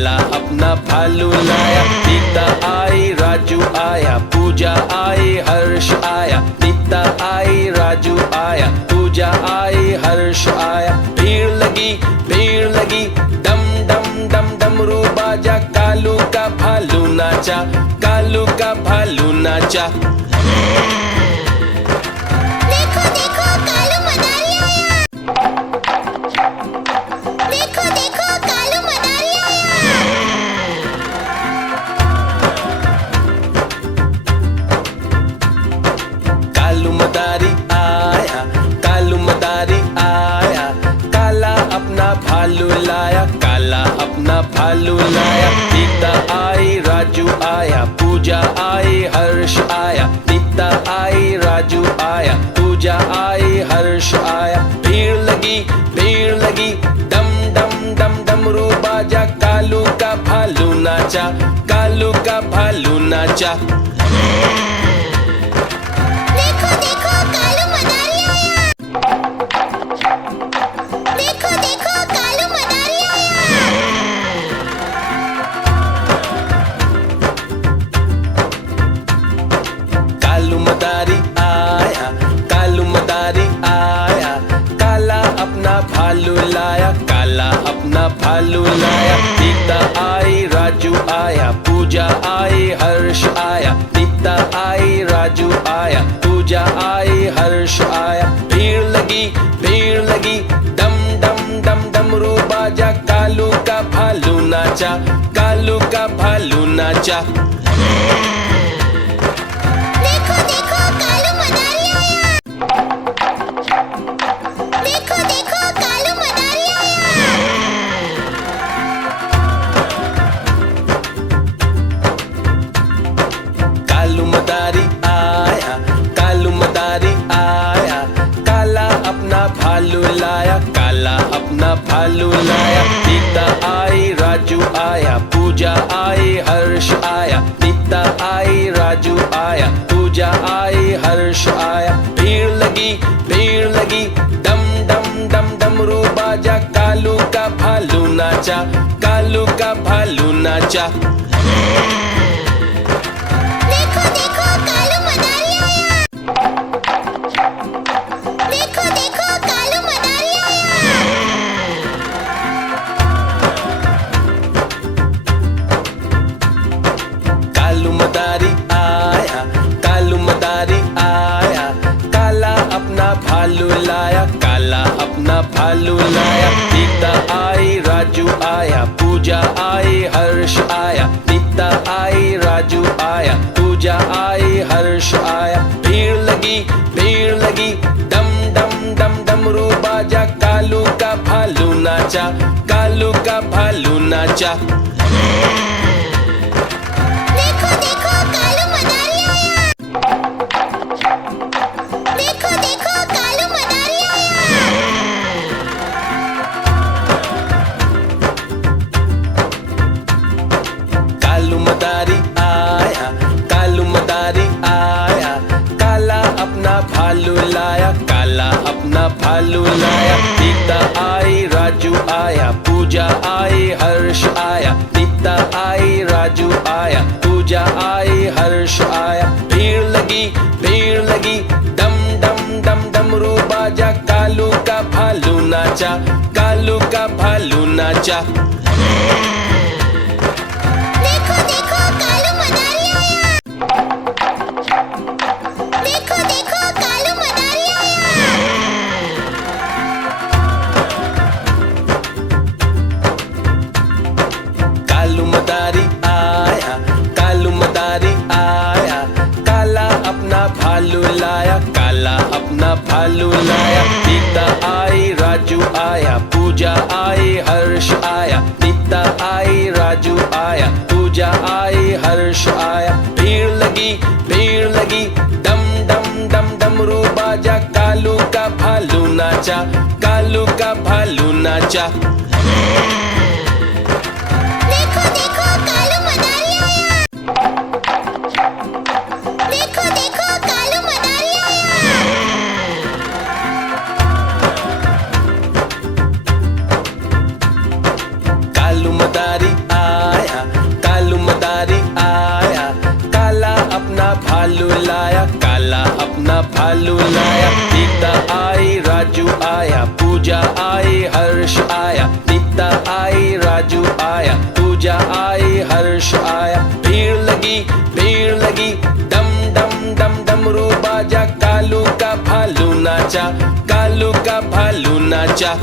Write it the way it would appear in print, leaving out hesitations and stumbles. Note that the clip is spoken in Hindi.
काला अपना भालू लाया। नीता आई राजू आया, पूजा आई हर्ष आया। नीता आई राजू आया, पूजा आई हर्ष आया। भीड़ लगी डम डम डम डमरू बाजा। कालू का भालू नाचा, कालू का भालू नाचा। देखो देखो कालू मनाली आया। देखो देखो कालू मनाली आया। कालू मदारी आया, कालू मदारी आया। काला अपना भालू लाया, काला अपना भालू लाया। नीता आई राजू आया, पूजा आई हर्ष आया। नीता आई राजू आया, पूजा आई हर्ष आया। भीड़ लगी डम डम डम डमरू बाजा। कालू का भालू नाचा, कालू का भालू नाचा। देखो देखो कालू मनाली आया। देखो देखो कालू मनाली आया। कालू मदारी आया, कालू मदारी आया। काला अपना भालू लाया, काला अपना भालू लाया। नीता आई राजू आया, पूजा आई हर्ष आया। नीता आई राजू आया, पूजा आई हर्ष आया। भीड़ लगी डम डम डम डमरू बाजा। कालू का भालू नाचा, कालू का भालू नाचा। देखो देखो कालू मनाली आया। देखो देखो कालू मनाली आया। कालू मदारी आया, कालू मदारी आया। काला अपना भालू लाया, काला अपना भालू लाया। नीता आई राजू आया, पूजा आई हर्ष आया। नीता आई राजू आया, पूजा आई हर्ष आया। भीड़ लगी डम डम डम डमरू बाजा। कालू का भालू नाचा, कालू का भालू नाचा। देखो देखो कालू मनाली आया। देखो देखो कालू मनाली आया। कालू मदारी आया, कालू मदारी आया। काला अपना भालू लाया, काला अपना भालू लाया। नीता आई राजू आया, पूजा आई हर्ष आया। नीता आई राजू आया, पूजा आई हर्ष आया। भीड़ लगी डम डम डम डमरू बाजा। कालू का भालू नाचा, कालू का भालू नाचा। देखो देखो कालू मनाली आया। देखो देखो कालू मनाली आया। कालू मदारी आया, कालू मदारी आया। काला अपना भालू लाया, काला अपना भालू लाया। नीता आई राजू आया, पूजा आई हर्ष आया। नीता आई राजू आया, पूजा आई हर्ष आया। भीड़ लगी डम डम डम डमरू बाजा। कालू का भालू नाचा, कालू का भालू नाचा। देखो देखो कालू मनाली आया। देखो देखो कालू मनाली आया। कालू मदारी आया, कालू मदारी आया। काला अपना भालू लाया, काला अपना भालू लाया। नीता आई राजू आया, पूजा आई हर्ष आया। नीता आई राजू आया, पूजा आई हर्ष आया। भीड़ लगी डम डम डम डमरू बाजा। कालू का भालू नाचा, कालू का भालू नाचा। देखो देखो कालू मनाली आया। देखो देखो कालू मनाली आया। कालू मदारी आया। अपना भालू लाया। गीता आई, राजू आया, पूजा आई, हर्ष आया। गीता आई, राजू आया, पूजा आई, हर्ष आया। भीड़ लगी, डम डम डम डमरू बाजा। कालू का भालू नाचा, कालू का भालू नाचा।